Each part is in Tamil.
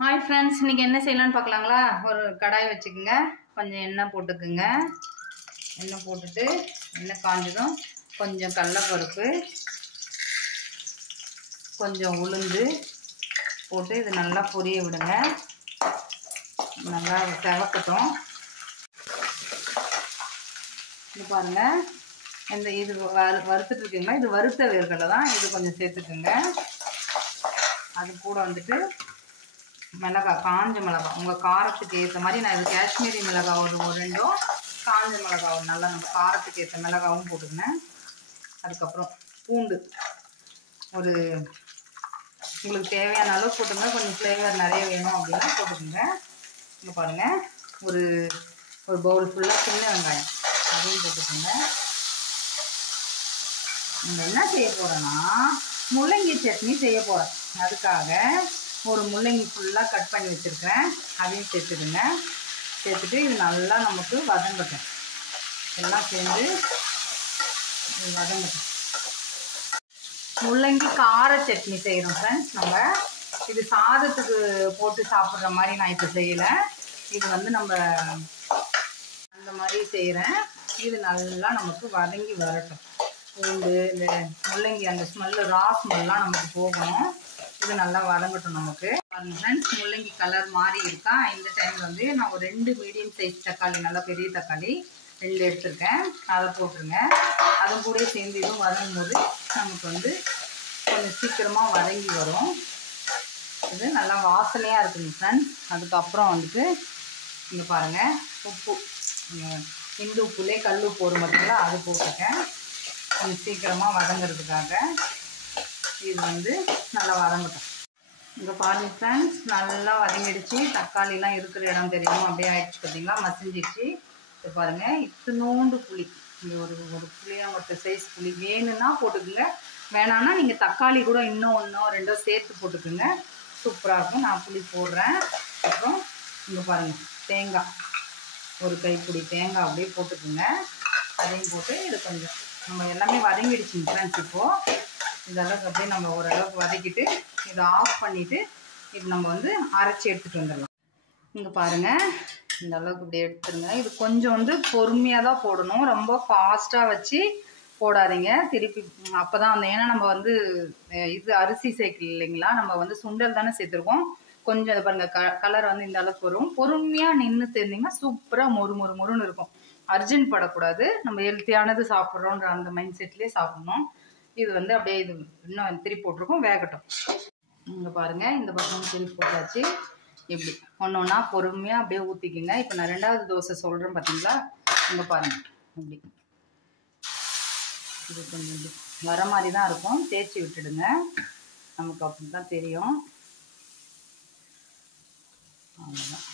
ஹாய் ஃப்ரெண்ட்ஸ், இன்றைக்கி என்ன செய்யலான்னு பார்க்கலாங்களா? ஒரு கடாய் வச்சுக்கோங்க, கொஞ்சம் எண்ணெய் போட்டுக்குங்க. எண்ணெய் போட்டுட்டு எண்ணெய் காஞ்சதும் கொஞ்சம் கடலைப்பருப்பு, கொஞ்சம் உளுந்து போட்டு இது நல்லா பொரிய விடுங்க. நல்லா செவக்கட்டும். இது பாருங்கள், இது வறுத்துட்டு இருக்குங்களா, இது வறுத்த வேர்க்கடலை தான். இது கொஞ்சம் சேர்த்துக்குங்க. அது கூட வந்துட்டு மிளகாய், காஞ்ச மிளகாய் உங்கள் காரத்துக்கு ஏற்ற மாதிரி. நான் இது காஷ்மீரி மிளகாய் ஒரு ரெண்டும், காஞ்ச மிளகாய் நல்லா நம்ம காரத்துக்கு ஏற்ற மிளகாவும் போட்டுக்கினேன். அதுக்கப்புறம் பூண்டு ஒரு உங்களுக்கு தேவையான அளவு போட்டுங்க. கொஞ்சம் ஃப்ளேவர் நிறைய வேணும் அப்படின்னா போட்டுக்கோங்க. இங்கே பாருங்கள், ஒரு பவுல் ஃபுல்லாக சின்ன வெங்காயம் அதையும் போட்டுக்கோங்க. நம்ம என்ன செய்ய போகிறோன்னா முள்ளங்கி சட்னி செய்ய போகிறேன். அதுக்காக ஒரு முள்ளங்கி ஃபுல்லாக கட் பண்ணி வச்சுருக்கேன், அதையும் சேர்த்துடுங்க. சேர்த்துட்டு இது நல்லா நமக்கு வதங்கட்டும். எல்லாம் சேர்ந்து வதங்கட்டும். முள்ளங்கி கார சட்னி செய்கிறோம் ஃப்ரெண்ட்ஸ். நம்ம இது சாதத்துக்கு போட்டு சாப்பிட்ற மாதிரி நான் இப்போ செய்யலை. இது வந்து நம்ம அந்த மாதிரி செய்கிறேன். இது நல்லா நமக்கு வதங்கி வரட்டும். பூண்டு இந்த முள்ளங்கி அந்த ஸ்மெல்லு, ரா ஸ்மெல்லாம் நமக்கு போகணும். இது நல்லா வதங்கட்டும் நமக்கு. ஃப்ரெண்ட்ஸ், முள்ளங்கி கலர் மாறி இருக்கா. இந்த டைமில் வந்து நான் ஒரு 2 மீடியம் சைஸ் தக்காளி, நல்லா பெரிய தக்காளி 2 எடுத்துருக்கேன். அதை போட்டுருங்க. அதுவும் கூட சேர்ந்து இதுவும் வதங்கும் போது நமக்கு வந்து கொஞ்சம் சீக்கிரமாக வதங்கி வரும். இது நல்லா வாசனையாக இருக்குங்க ஃப்ரெண்ட்ஸ். அதுக்கப்புறம் வந்துட்டு இங்கே பாருங்கள், உப்பு, இந்து உப்புலே கல் உப்பு ஒரு மட்டும் அது போட்டிருக்கேன். கொஞ்சம் சீக்கிரமாக வதங்கிறதுக்காக. இது வந்து நல்லா வதங்கட்டும். இங்கே பாருங்கள் ஃப்ரெண்ட்ஸ், நல்லா வதங்கிடுச்சு. தக்காளிலாம் இருக்கிற இடம் தெரியும், அப்படியே ஆயிடுச்சு. பார்த்தீங்களா, மசிஞ்சிடுச்சு. இது பாருங்கள், இத்தினோண்டு புளி, இங்கே ஒரு புளியாங்கொட்டை சைஸ் புளி வேணும்னா போட்டுக்குங்க. வேணான்னா நீங்கள் தக்காளி கூட இன்னும் 1-2 சேர்த்து போட்டுக்குங்க. சூப்பராக இருக்கும். நான் புளி போடுறேன். அப்புறம் இங்கே பாருங்கள், தேங்காய் ஒரு கைப்பிடி தேங்காய் அப்படியே போட்டுக்குங்க. அதையும் போட்டு இது கொஞ்சம் நம்ம எல்லாமே வதங்கிடுச்சுங்க ஃப்ரெண்ட்ஸ். இப்போது இதளவுக்கு அப்படியே நம்ம ஓரளவுக்கு வதக்கிட்டு இதை ஆஃப் பண்ணிவிட்டு இது நம்ம வந்து அரைச்சி எடுத்துகிட்டு வந்துடலாம். இங்கே பாருங்கள், இந்த அளவுக்கு இப்படி எடுத்துருங்க. இது கொஞ்சம் வந்து பொறுமையாக தான் போடணும், ரொம்ப ஃபாஸ்ட்டாக வச்சு போடாதீங்க. திருப்பி அப்போ தான் அந்த, ஏன்னா நம்ம வந்து இது அரிசி சேர்க்கல இல்லைங்களா, நம்ம வந்து சுண்டல் தானே சேர்த்துருக்கோம். கொஞ்சம் இதை பாருங்கள், கலர் வந்து இந்த அளவுக்கு வரும். பொறுமையாக நின்று சேர்ந்திங்கன்னா சூப்பராக மொறுன்னு இருக்கும். அர்ஜென்ட் படக்கூடாது. நம்ம ஹெல்த்தியானது சாப்பிட்றோன்ற அந்த மைண்ட் செட்லேயே சாப்பிட்ணும். இது வந்து அப்படியே இது இன்னும் திருப்பி போட்டிருக்கோம், வேகட்டும். இங்கே பாருங்கள், இந்த பக்கம் திருப்பி போட்டாச்சு. இப்படி ஒன்றா பொறுமையாக அப்படியே ஊற்றிக்கிங்க. இப்போ நான் 2வது தோசை சொல்கிறேன் பார்த்தீங்களா. இங்கே பாருங்கள், இப்படி இது கொஞ்சம் இப்படி வர மாதிரி தான் இருக்கும். தேய்ச்சி விட்டுடுங்க, நமக்கு அப்படி தான் தெரியும். அவ்வளோதான்.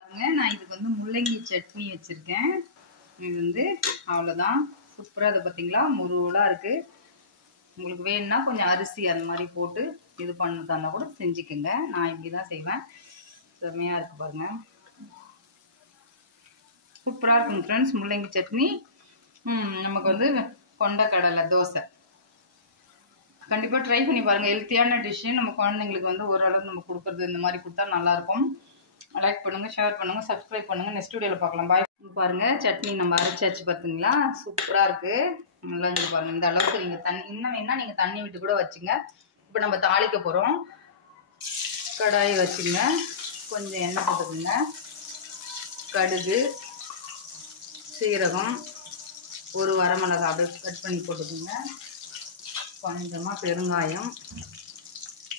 பாருங்க, நான் இதுக்கு வந்து முள்ளங்கி சட்னி வச்சுருக்கேன். இது வந்து அவ்வளோதான். சூப்பராக அதை பார்த்தீங்களா, முருவலாக இருக்குது. உங்களுக்கு வேணும்னா கொஞ்சம் அரிசி அந்த மாதிரி போட்டு இது பண்ணதானா கூட செஞ்சுக்கோங்க. நான் இப்படி தான் செய்வேன். செம்மையாக இருக்குது பாருங்கள், சூப்பராக இருக்குங்க ஃப்ரெண்ட்ஸ். முள்ளங்கி சட்னி நமக்கு வந்து கொண்டக்கடலை தோசை கண்டிப்பாக ட்ரை பண்ணி பாருங்கள். ஹெல்த்தியான டிஷ்ஷு. நம்ம குழந்தைங்களுக்கு வந்து ஓரளவுக்கு நம்ம கொடுக்குறது இந்த மாதிரி கொடுத்தா நல்லாயிருக்கும். லைக் பண்ணுங்கள், ஷேர் பண்ணுங்கள், சப்ஸ்கிரைப் பண்ணுங்கள். நெக்ஸ்ட் வீடியோவில் பார்க்கலாம். பாய். பாருங்கள், சட்னி நம்ம அரைச்சாச்சு பார்த்தீங்களா, சூப்பராக இருக்குது. நல்லா இங்கே பாருங்கள், இந்த அளவுக்கு நீங்கள் தண்ணி இன்னும் வேணால் நீங்கள் தண்ணி விட்டு கூட வச்சுங்க. இப்போ நம்ம தாளிக்க போகிறோம். கடாயை வச்சுங்க, கொஞ்சம் எண்ணெய் போட்டுக்குங்க. கடுகு, சீரகம், ஒரு வரமிளகாய் அப்படியே கட் பண்ணி போட்டுக்குங்க. கொஞ்சமாக பெருங்காயம்,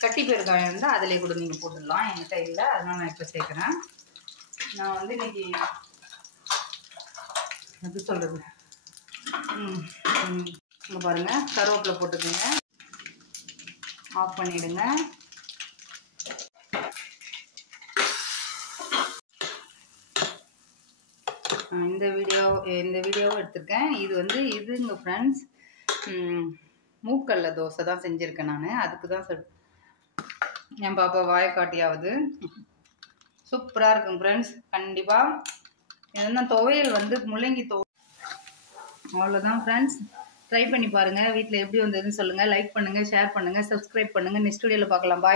கட்டி பெருங்காயம் இருந்தால் அதிலே கூட நீங்கள் போட்டுடலாம். என்கிட்ட இல்லை, அதனால் நான் இப்போ சேர்க்குறேன். நான் வந்து இன்னைக்கு எப்படி சொல்கிறது, இங்கே பாருங்கள், கருவேப்பிலை போட்டுக்கோங்க. ஆஃப் பண்ணிவிடுங்க. இந்த வீடியோவும் எடுத்திருக்கேன். இது வந்து இதுங்க ஃப்ரெண்ட்ஸ், மூக்கல்ல தோசை தான் செஞ்சுருக்கேன் நான். அதுக்கு தான் என் பாப்பா வாயக்காட்டியாவது. சூப்பராக இருக்குங்க ஃப்ரெண்ட்ஸ். கண்டிப்பாக என்ன துவையல் வந்து முள்ளங்கி அவ்வளோதான் ஃப்ரெண்ட்ஸ். ட்ரை பண்ணி பாருங்கள். வீட்டில் எப்படி வந்ததுன்னு சொல்லுங்கள். லைக் பண்ணுங்கள், ஷேர் பண்ணுங்கள், சப்ஸ்கிரைப் பண்ணுங்கள். நெக்ஸ்ட் வீடியோவில் பார்க்கலாம். பாய்.